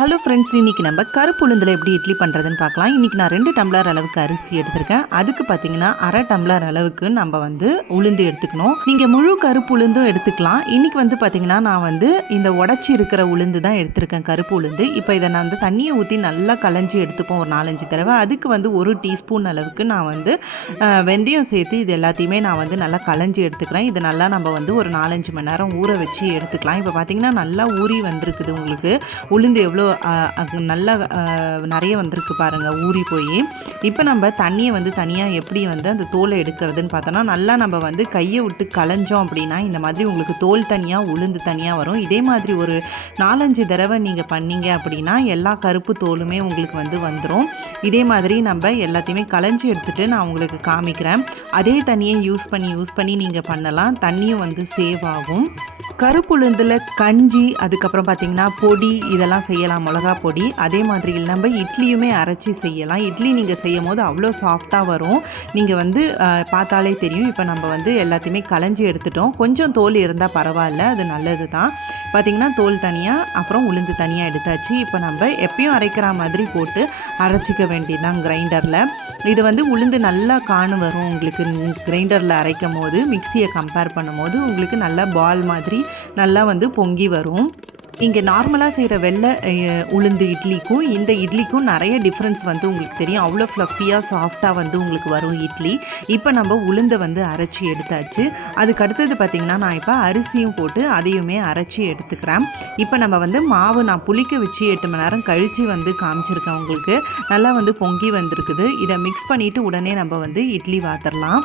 Hello friends, இன்றைக்கி நம்ம கருப்பு உளுந்தில் எப்படி இட்லி பண்ணுறதுன்னு பார்க்கலாம். இன்றைக்கி நான் 2 டம்ளர் அளவுக்கு அரிசி எடுத்திருக்கேன். அதுக்கு பார்த்தீங்கன்னா அரை டம்ளர் அளவுக்கு நம்ம உளுந்து எடுத்துக்கணும். நீங்கள் முழு கருப்பு உளுந்தும் எடுத்துக்கலாம். இன்றைக்கி பார்த்தீங்கன்னா நான் இந்த உடச்சி இருக்கிற உளுந்து தான் எடுத்திருக்கேன், கருப்பு உளுந்து. இப்போ இதை நான் தண்ணியை ஊற்றி நல்லா களைஞ்சி எடுத்துப்போம் ஒரு 4-5 தடவை. அதுக்கு 1 டீஸ்பூன் அளவுக்கு நான் வெந்தயம் சேர்த்து இது எல்லாத்தையுமே நான் நல்லா களைஞ்சி எடுத்துக்கிறேன். இது நல்லா நம்ம ஒரு 4-5 மணி நேரம் ஊற வச்சு எடுத்துக்கலாம். இப்போ பார்த்தீங்கன்னா நல்லா ஊறி வந்திருக்குது. உங்களுக்கு உளுந்து எவ்வளோ நல்லா நிறைய வந்திருக்கு பாருங்கள், ஊறி போய். இப்போ நம்ம தண்ணியை தனியாக எப்படி அந்த தோலை எடுக்கிறதுன்னு பார்த்தோன்னா, நல்லா நம்ம கையை விட்டு களைஞ்சோம் அப்படின்னா இந்த மாதிரி உங்களுக்கு தோல் தனியாக உளுந்து தனியாக வரும். இதே மாதிரி ஒரு 4-5 தடவை நீங்கள் பண்ணீங்க அப்படின்னா எல்லா கருப்பு தோலுமே உங்களுக்கு வந்துடும். இதே மாதிரி நம்ம எல்லாத்தையுமே களைஞ்சி எடுத்துகிட்டு நான் உங்களுக்கு காமிக்கிறேன். அதே தண்ணியை யூஸ் பண்ணி நீங்கள் பண்ணலாம். தண்ணியும் சேவ் ஆகும். கருப்பு உளுந்தில் கஞ்சி, அதுக்கப்புறம் பார்த்திங்கன்னா பொடி இதெல்லாம் செய்யலாம், மிளகா பொடி. அதே மாதிரி நம்ம இட்லியுமே அரைச்சி செய்யலாம். இட்லி நீங்கள் செய்யும் போது அவ்வளோ சாஃப்டாக வரும். நீங்கள் பார்த்தாலே தெரியும். இப்போ நம்ம எல்லாத்தையுமே களைஞ்சி எடுத்துட்டோம். கொஞ்சம் தோல் இருந்தால் பரவாயில்ல, அது நல்லது தான். பார்த்திங்கன்னா தோல் தனியாக, அப்புறம் உளுந்து தனியாக எடுத்தாச்சு. இப்போ நம்ம எப்பயும் அரைக்கிற மாதிரி போட்டு அரைச்சிக்க வேண்டியதுதான் கிரைண்டரில். இது உளுந்து நல்லா காணு வரும் உங்களுக்கு. கிரைண்டரில் அரைக்கும் போது மிக்சியை கம்பேர் பண்ணும்போது உங்களுக்கு நல்லா பால் மாதிரி நல்லா பொங்கி வரும். இங்கே நார்மலாக செய்கிற வெள்ளை உளுந்து இட்லிக்கும் இந்த இட்லிக்கும் நிறைய டிஃப்ரென்ஸ் உங்களுக்கு தெரியும். அவ்வளோ ஃப்ளஃபியாக சாஃப்டாக உங்களுக்கு வரும் இட்லி. இப்போ நம்ம உளுந்தை அரைச்சி எடுத்தாச்சு. அதுக்கு அடுத்தது பார்த்திங்கன்னா நான் இப்போ அரிசியும் போட்டு அதையுமே அரைச்சி எடுத்துக்கிறேன். இப்போ நம்ம மாவு நான் புளிக்க வச்சு 8 மணி நேரம் கழித்து காமிச்சிருக்கேன் உங்களுக்கு. நல்லா பொங்கி வந்திருக்குது. இதை மிக்ஸ் பண்ணிவிட்டு உடனே நம்ம இட்லி வாத்தரலாம்.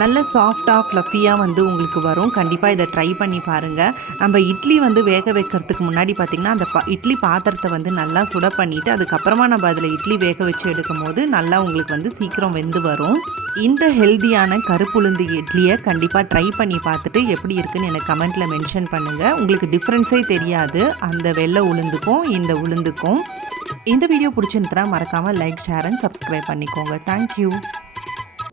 நல்ல சாஃப்டாக ஃப்ளஃபியாக உங்களுக்கு வரும். கண்டிப்பாக இதை ட்ரை பண்ணி பாருங்கள். நம்ம இட்லி வேக வைக்கிறதுக்கு முன்னாடி பார்த்திங்கன்னா அந்த இட்லி பாத்திரத்தை நல்லா சுட பண்ணிவிட்டு அதுக்கப்புறமா நம்ம அதில் இட்லி வேக வச்சு எடுக்கும் போது நல்லா உங்களுக்கு சீக்கிரம் வெந்து வரும். இந்த ஹெல்தியான கருப்புளுந்து இட்லியை கண்டிப்பாக ட்ரை பண்ணி பார்த்துட்டு எப்படி இருக்குன்னு எனக்கு கமெண்ட்டில் மென்ஷன் பண்ணுங்கள். உங்களுக்கு டிஃப்ரென்ஸே தெரியாது அந்த வெள்ளை உளுந்துக்கும் இந்த உளுந்துக்கும். இந்த வீடியோ பிடிச்சிருந்தா மறக்காமல் லைக், ஷேர் அண்ட் சப்ஸ்கிரைப் பண்ணிக்கோங்க. தேங்க்யூ.